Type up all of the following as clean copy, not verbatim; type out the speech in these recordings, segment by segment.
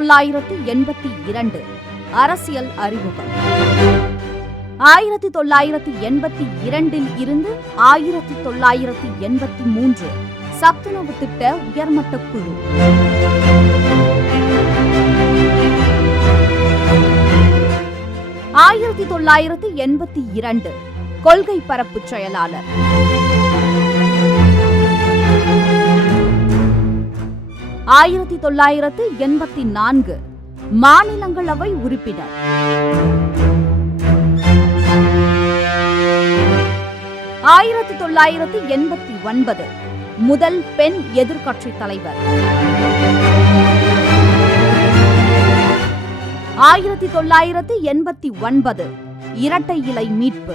1982 அரசியல் அறிமுகம். 1982 இருந்து 1983 சத்துணவு திட்ட உயர்மட்ட குழு. 1982 கொள்கை பரப்பு செயலாளர். 1984 மாநிலங்களவை உறுப்பினர். 1989 முதல் பெண் எதிர்க்கட்சி தலைவர். 1989 இரட்டை இலை மீட்பு.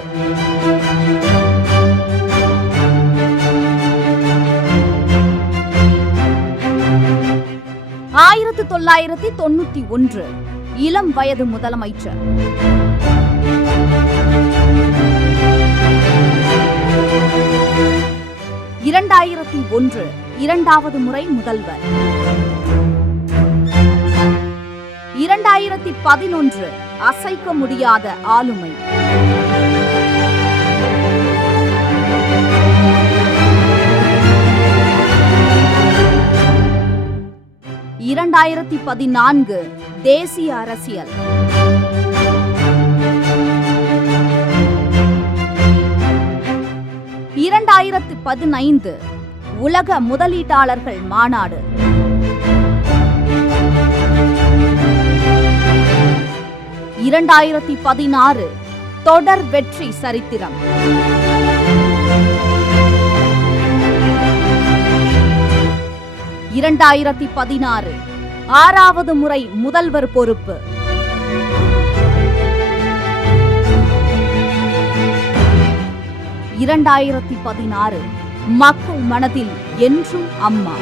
1991 இளம் வயது முதலமைச்சர். 2001 இரண்டாவது முறை முதல்வர். 2011 அசைக்க முடியாத ஆளுமை. 2014 தேசிய அரசியல். 2015 உலக முதலீட்டாளர்கள் மாநாடு. 2016 தொடர் வெற்றி சரித்திரம். 2016 ஆறாவது முறை முதல்வர் பொறுப்பு. 2016 மக்கள் மனதில் என்றும் அம்மா.